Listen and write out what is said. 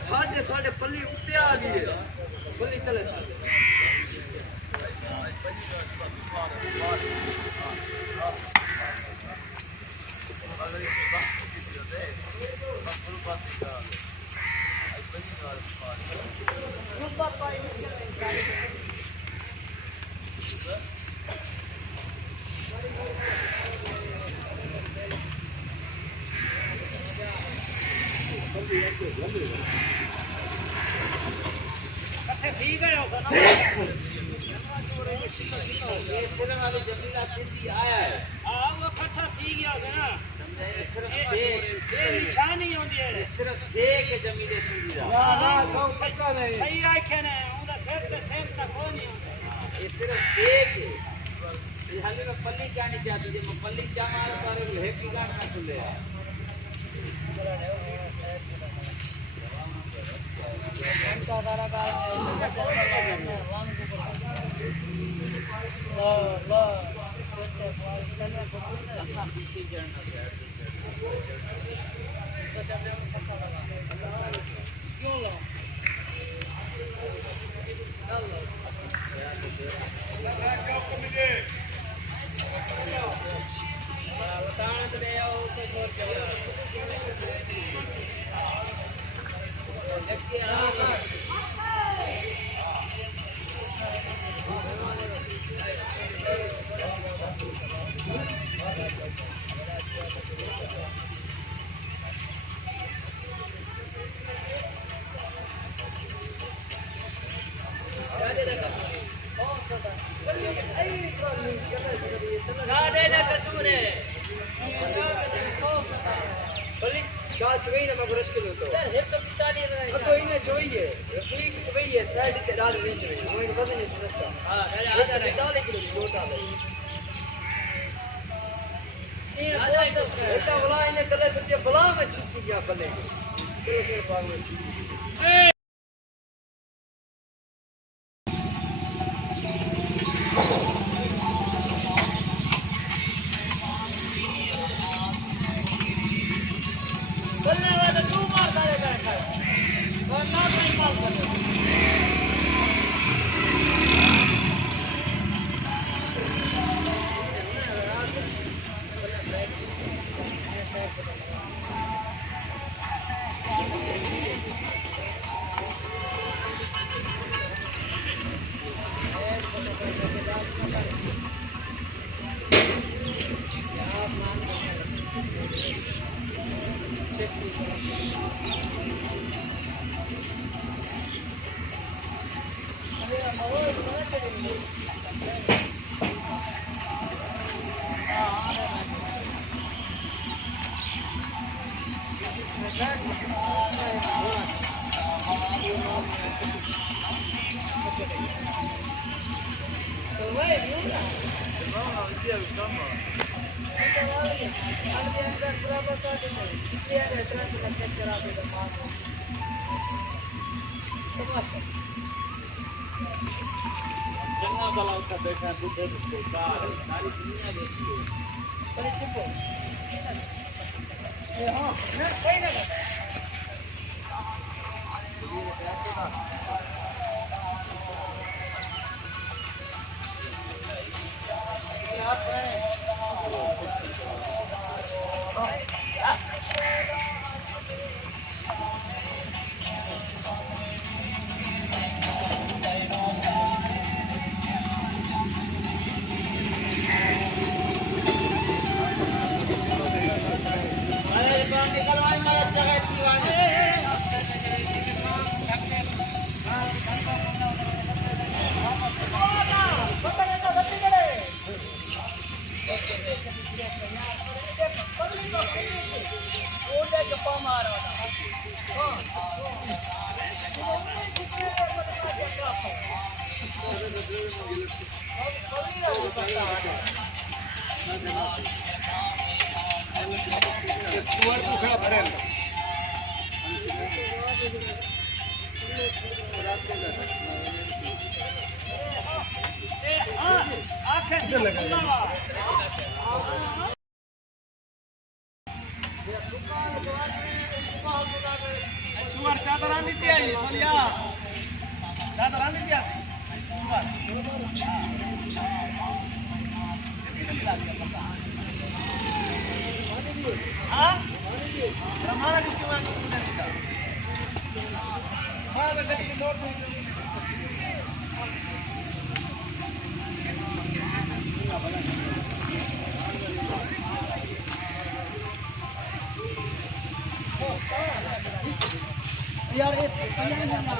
साढ़े साढ़े पल्ली उत्ते आ गई है पल्ली तले ठीक है जमीला सीधी आया है हां वो कट्ठा ठीक गया ना ये निशानी होती है सिर्फ से के जमीले सीधी ना ना तो पक्का नहीं सही आखे ने उनका सिर पे सेम तक हो नहीं होता ये सिर्फ से के ये हाले में पल्ली जानी चाहती है मैं पल्ली चामाल पर हेपी गार्ड ना खुले उनका दारा का ला पीछे जाना क्यों ला बताना तो नहीं आओ तो छोड़ चार चुई ना मैं ब्रश के दो यार हेड सब कितना नहीं रहा है कोई ना चाहिए रसोई की चाहिए साइड के डाल नहीं चाहिए वो पता नहीं सुरक्षा हां आ जा रहा डाल के दो डाल ये बेटा वाला इन्हें कले तो बला में छिप गया बने चलो फिर बाग में छिप जंगा वाला उठा बैठा दूध सारी दुनिया देखी है पर छिपो हां कोई ना हाथ में सुवर चादर आनी थी आई बोलिया चादर आनी थी सुवर हाँ हमारा भी सुवर हाँ तो गली के नोट यार ये ना